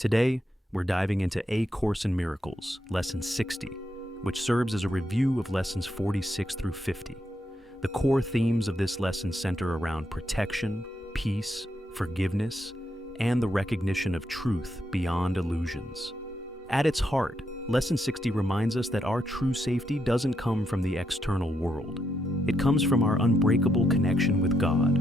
Today, we're diving into A Course in Miracles, Lesson 60, which serves as a review of Lessons 46 through 50. The core themes of this lesson center around protection, peace, forgiveness, and the recognition of truth beyond illusions. At its heart, Lesson 60 reminds us that our true safety doesn't come from the external world. It comes from our unbreakable connection with God.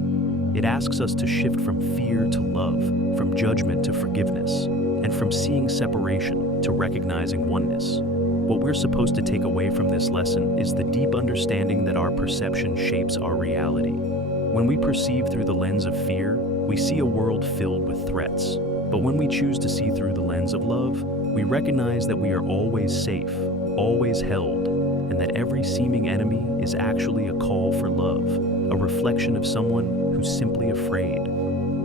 It asks us to shift from fear to love, from judgment to forgiveness, and from seeing separation to recognizing oneness. What we're supposed to take away from this lesson is the deep understanding that our perception shapes our reality. When we perceive through the lens of fear, we see a world filled with threats. But when we choose to see through the lens of love, we recognize that we are always safe, always held, and that every seeming enemy is actually a call for love, a reflection of someone who's simply afraid.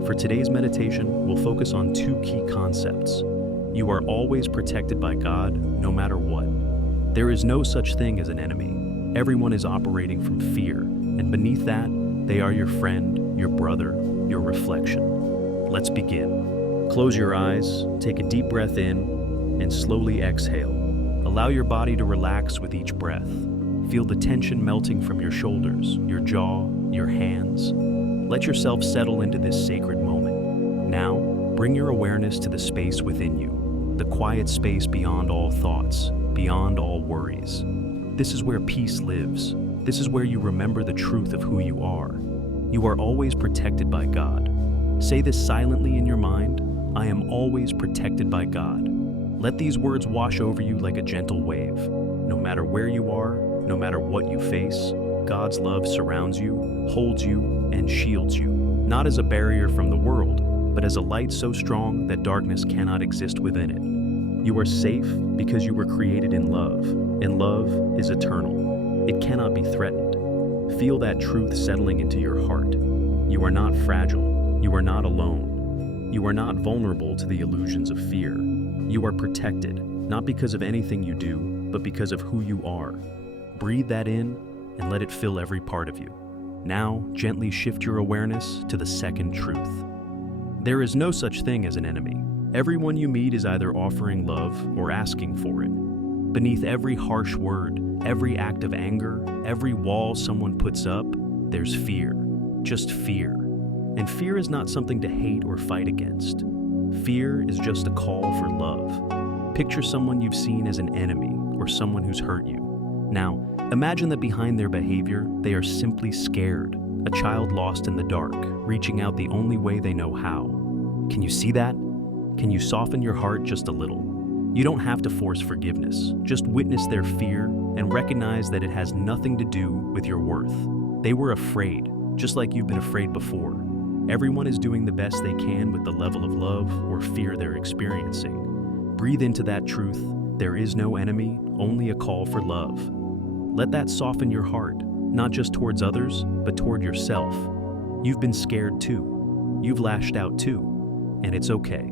For today's meditation, we'll focus on two key concepts. You are always protected by God, no matter what. There is no such thing as an enemy. Everyone is operating from fear, and beneath that, they are your friend, your brother, your reflection. Let's begin. Close your eyes, take a deep breath in, and slowly exhale. Allow your body to relax with each breath. Feel the tension melting from your shoulders, your jaw, your hands. Let yourself settle into this sacred moment. Now, bring your awareness to the space within you, the quiet space beyond all thoughts, beyond all worries. This is where peace lives. This is where you remember the truth of who you are. You are always protected by God. Say this silently in your mind: I am always protected by God. Let these words wash over you like a gentle wave. No matter where you are, no matter what you face, God's love surrounds you, holds you, and shields you, not as a barrier from the world, but as a light so strong that darkness cannot exist within it. You are safe because you were created in love, and love is eternal. It cannot be threatened. Feel that truth settling into your heart. You are not fragile. You are not alone. You are not vulnerable to the illusions of fear. You are protected, not because of anything you do, but because of who you are. Breathe that in and let it fill every part of you. Now, gently shift your awareness to the second truth. There is no such thing as an enemy. Everyone you meet is either offering love or asking for it. Beneath every harsh word, every act of anger, every wall someone puts up, there's fear. Just fear. And fear is not something to hate or fight against. Fear is just a call for love. Picture someone you've seen as an enemy or someone who's hurt you. Now, imagine that behind their behavior, they are simply scared, a child lost in the dark, reaching out the only way they know how. Can you see that? Can you soften your heart just a little? You don't have to force forgiveness. Just witness their fear and recognize that it has nothing to do with your worth. They were afraid, just like you've been afraid before. Everyone is doing the best they can with the level of love or fear they're experiencing. Breathe into that truth. There is no enemy, only a call for love. Let that soften your heart, not just towards others, but toward yourself. You've been scared too. You've lashed out too. And it's okay.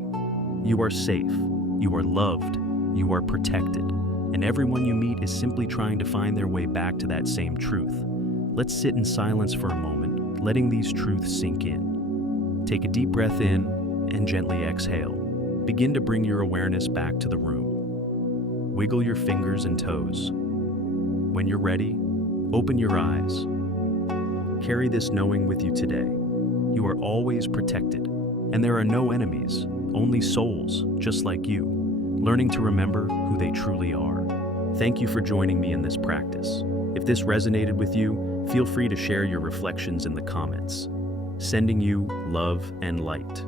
You are safe. You are loved. You are protected. And everyone you meet is simply trying to find their way back to that same truth. Let's sit in silence for a moment, letting these truths sink in. Take a deep breath in and gently exhale. Begin to bring your awareness back to the room. Wiggle your fingers and toes. When you're ready, open your eyes. Carry this knowing with you today. You are always protected, and there are no enemies, only souls just like you, learning to remember who they truly are. Thank you for joining me in this practice. If this resonated with you, feel free to share your reflections in the comments. Sending you love and light.